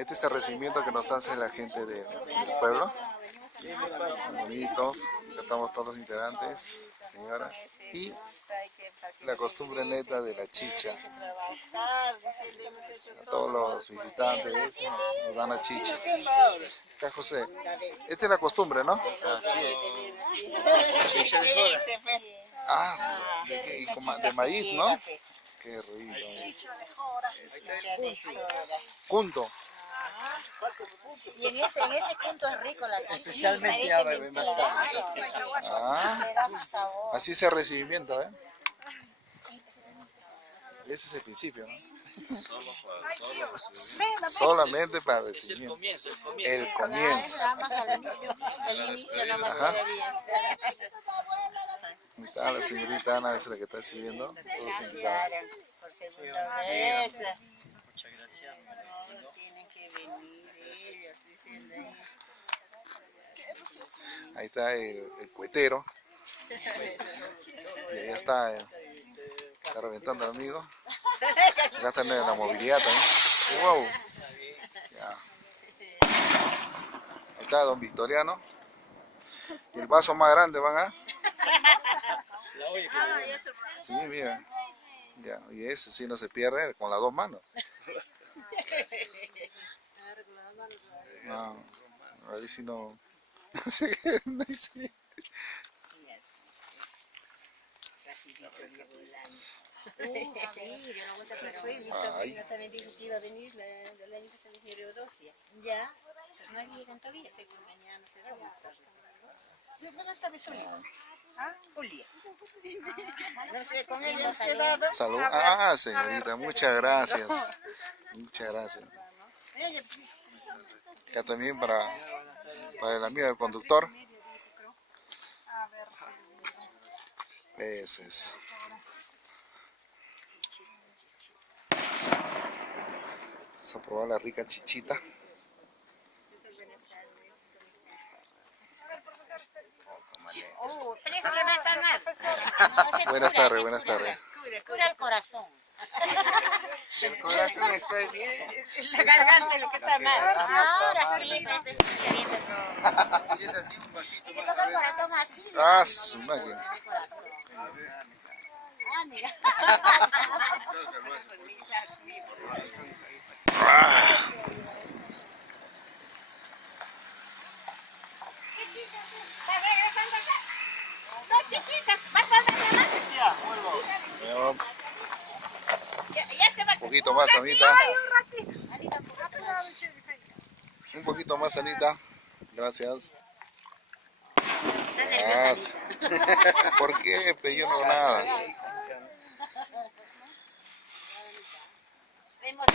este es el recibimiento que nos hace la gente del pueblo. Bonitos, acá estamos todos los integrantes, señora. Y la costumbre neta de la chicha. A todos los visitantes nos dan la chicha. Acá José, esta es la costumbre, ¿no? Así es. Ah, ¿de qué? De maíz, ¿no? Qué rico. Punto. Y en ese punto es rico la chicha. Especialmente ahora ven bastante. Ah, así es el recibimiento, ¿eh? Ese es el principio, ¿no? Solamente para recibimiento. El comienzo. El inicio nomás Ajá. todavía. Está la señorita Ana, es la que está sirviendo. Todos invitados. Por segunda vez. Muchas gracias. Tienen que venir ellos, dicen ahí. Ahí está el cuetero. Y ahí está reventando el amigo. Acá está la movilidad también. Wow. Ya. Ahí está don Victoriano. Y el vaso más grande van a. Sí, mira. Ya. Y ese sí no se pierde con las dos manos. No, ahí sí no. No dice. Sí, yo no gusta, pero Ay. yo también dije que iba a venir el año que se vino Eudosia. Ya, pero no llegan todavía, sé que mañana se va a estar. ¿Dónde está mi Julia? ¿Ah? Julia. No sé, con ella hemos quedado. Salud. Ah, señorita, muchas gracias. Muchas gracias. Acá también para el amigo del conductor. Ese es. Vamos a probar la rica chichita. Buenas tardes, buenas tardes. Cura el corazón. El corazón está bien. La garganta es lo que está mal. Ahora sí, pero este sí que viene todo. Si es así, un vasito Le más toca a el ver. corazón así. Ah, su máquina. Ah, mira. Ah. ¿Está regresando acá? No, chiquita, ¿vas a darle más? Veamos. Ya se va. Un poquito más, Anita. Anita, Un poquito más, Anita. Gracias. está nerviosa. Ah, ¿por qué? Pero yo no hago nada. Hemos